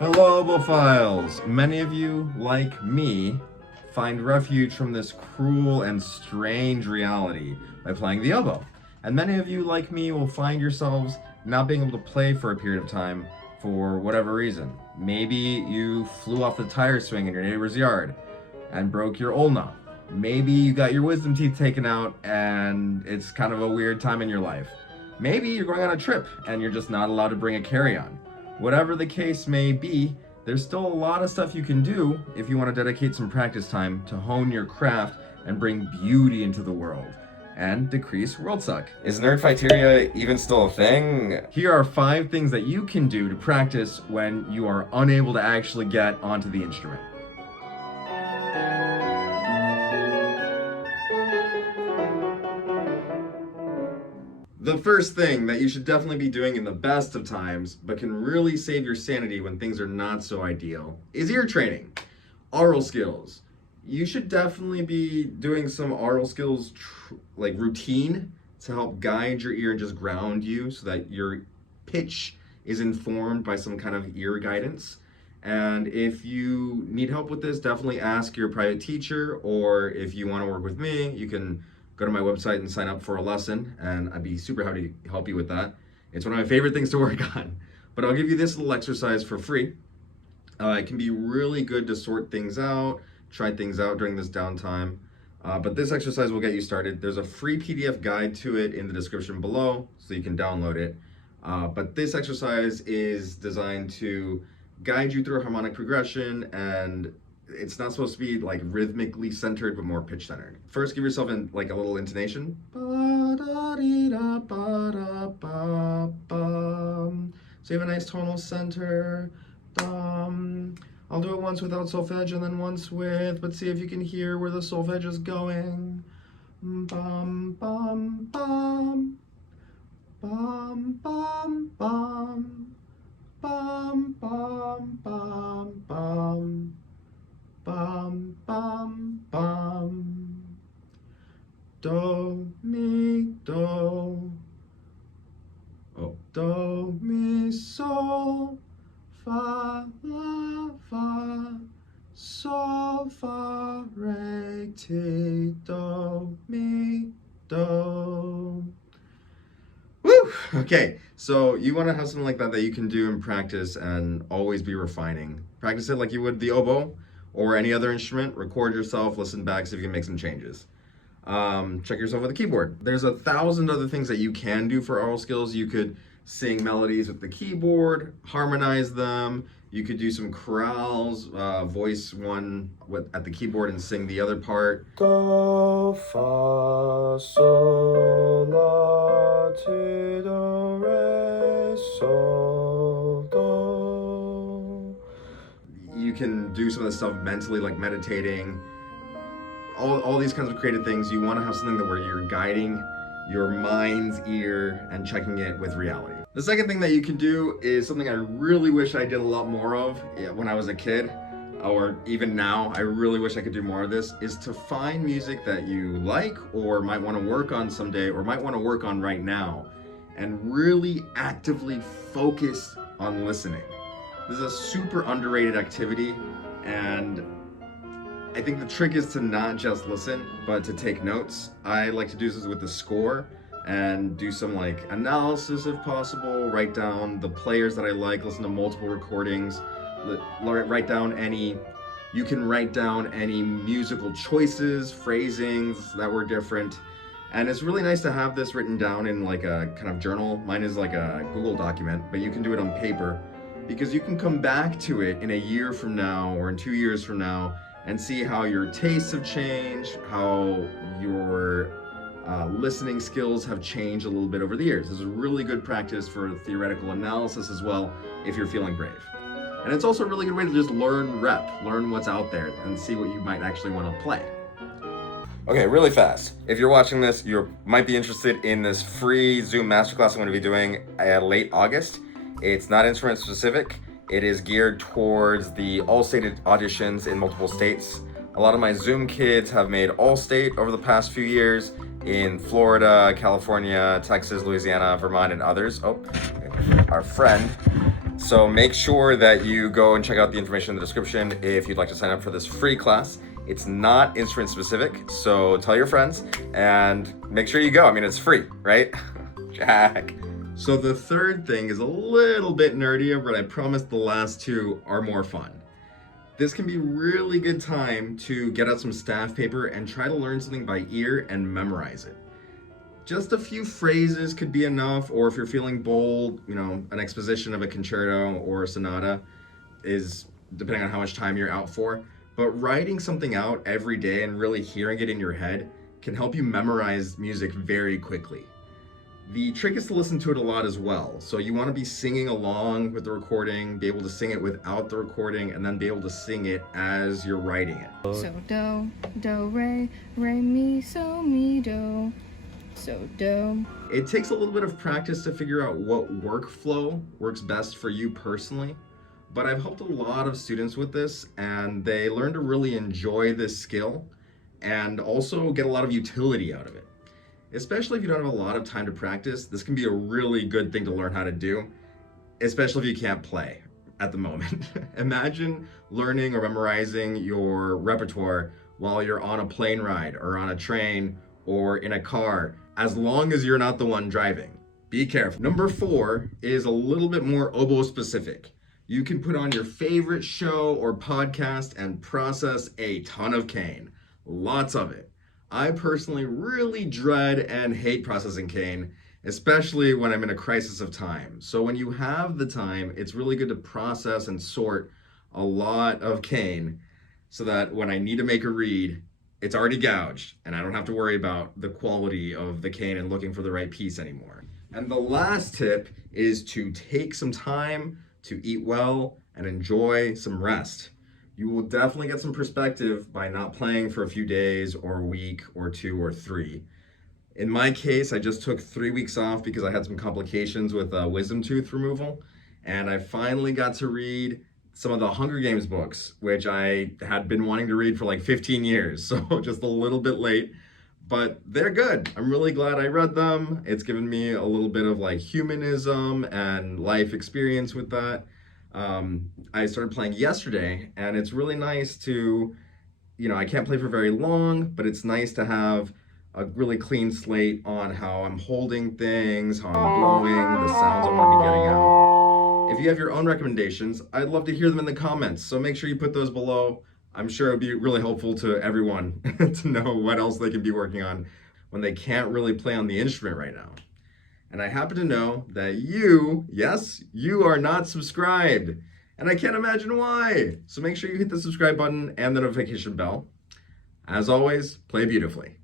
Hello, Obophiles! Many of you, like me, find refuge from this cruel and strange reality by playing the oboe. And many of you, like me, will find yourselves not being able to play for a period of time for whatever reason. Maybe you flew off the tire swing in your neighbor's yard and broke your ulna. Maybe you got your wisdom teeth taken out and it's kind of a weird time in your life. Maybe you're going on a trip and you're just not allowed to bring a carry-on. Whatever the case may be, there's still a lot of stuff you can do if you want to dedicate some practice time to hone your craft and bring beauty into the world and decrease world suck. Is nerdfighteria even still a thing? Here are 5 things that you can do to practice when you are unable to actually get onto the instrument. The first thing that you should definitely be doing in the best of times, but can really save your sanity when things are not so ideal, is ear training. Aural skills. You should definitely be doing some aural skills like routine to help guide your ear and just ground you so that your pitch is informed by some kind of ear guidance. And if you need help with this, definitely ask your private teacher, or if you want to work with me, you can go to my website and sign up for a lesson, and I'd be super happy to help you with that. It's one of my favorite things to work on. But I'll give you this little exercise for free. It can be really good to sort things out, try things out during this downtime. But this exercise will get you started. There's a free PDF guide to it in the description below, so you can download it. But this exercise is designed to guide you through a harmonic progression, and it's not supposed to be like rhythmically centered, but more pitch centered. First, give yourself like a little intonation. So you have a nice tonal center. I'll do it once without solfege and then once with, but see if you can hear where the solfege is going. Bum, bum, bum. Bum, bum, bum. Bum, bum, bum, bum. Bum, bum, bum. Do, mi, do. Oh. Do, mi, sol. Fa, la, fa. Sol, fa, re, ti, do, mi, do. Woo! Okay, so you want to have something like that you can do in practice and always be refining. Practice it like you would the oboe or any other instrument. Record yourself, listen back, see if you can make some changes. Check yourself with the keyboard. There's 1,000 other things that you can do for aural skills. You could sing melodies with the keyboard, harmonize them. You could do some chorales, voice one at the keyboard and sing the other part. Do, fa, sol, la, ti, do, re, sol, do. You can do some of the stuff mentally, like meditating. All these kinds of creative things. You want to have something where you're guiding your mind's ear and checking it with reality. The second thing that you can do is something I really wish I did a lot more of when I was a kid, or even now. I really wish I could do more of this, is to find music that you like or might want to work on someday or might want to work on right now and really actively focus on listening. This is a super underrated activity, and I think the trick is to not just listen, but to take notes. I like to do this with the score and do some like analysis if possible, write down the players that I like, listen to multiple recordings, write down any musical choices, phrasings that were different. And it's really nice to have this written down in like a kind of journal. Mine is like a Google document, but you can do it on paper because you can come back to it in a year from now or in 2 years from now and see how your tastes have changed, how your listening skills have changed a little bit over the years. This is really good practice for theoretical analysis as well if you're feeling brave. And it's also a really good way to just learn what's out there and see what you might actually want to play. Okay, really fast. If you're watching this, you might be interested in this free Zoom masterclass I'm going to be doing late August. It's not instrument specific. It is geared towards the all-state auditions in multiple states. A lot of my Zoom kids have made all-state over the past few years in Florida, California, Texas, Louisiana, Vermont, and others. Oh, our friend So make sure that you go and check out the information in the description if you'd like to sign up for this free class. It's not instrument specific, so tell your friends and make sure you go. I mean, it's free, right? Jack. So the third thing is a little bit nerdier, but I promise the last two are more fun. This can be a really good time to get out some staff paper and try to learn something by ear and memorize it. Just a few phrases could be enough, or if you're feeling bold, an exposition of a concerto or a sonata is depending on how much time you're out for. But writing something out every day and really hearing it in your head can help you memorize music very quickly. The trick is to listen to it a lot as well. So you want to be singing along with the recording, be able to sing it without the recording, and then be able to sing it as you're writing it. So do, do, re, mi, so, mi, do. So do. It takes a little bit of practice to figure out what workflow works best for you personally, but I've helped a lot of students with this, and they learn to really enjoy this skill and also get a lot of utility out of it. Especially if you don't have a lot of time to practice, this can be a really good thing to learn how to do, especially if you can't play at the moment. Imagine learning or memorizing your repertoire while you're on a plane ride or on a train or in a car, as long as you're not the one driving. Be careful. Number 4 is a little bit more oboe specific. You can put on your favorite show or podcast and process a ton of cane. Lots of it. I personally really dread and hate processing cane, especially when I'm in a crisis of time. So when you have the time, it's really good to process and sort a lot of cane so that when I need to make a read, it's already gouged and I don't have to worry about the quality of the cane and looking for the right piece anymore. And the last tip is to take some time to eat well and enjoy some rest. You will definitely get some perspective by not playing for a few days or a week or 2 or 3. In my case, I just took 3 weeks off because I had some complications with wisdom tooth removal, and I finally got to read some of the Hunger Games books, which I had been wanting to read for like 15 years, so just a little bit late, but they're good. I'm really glad I read them. It's given me a little bit of like humanism and life experience with that. I started playing yesterday, and it's really nice to, I can't play for very long, but it's nice to have a really clean slate on how I'm holding things, how I'm blowing, the sounds I want to be getting out. If you have your own recommendations, I'd love to hear them in the comments, so make sure you put those below. I'm sure it would be really helpful to everyone to know what else they can be working on when they can't really play on the instrument right now. And I happen to know that you, yes, you are not subscribed. And I can't imagine why. So make sure you hit the subscribe button and the notification bell. As always, play beautifully.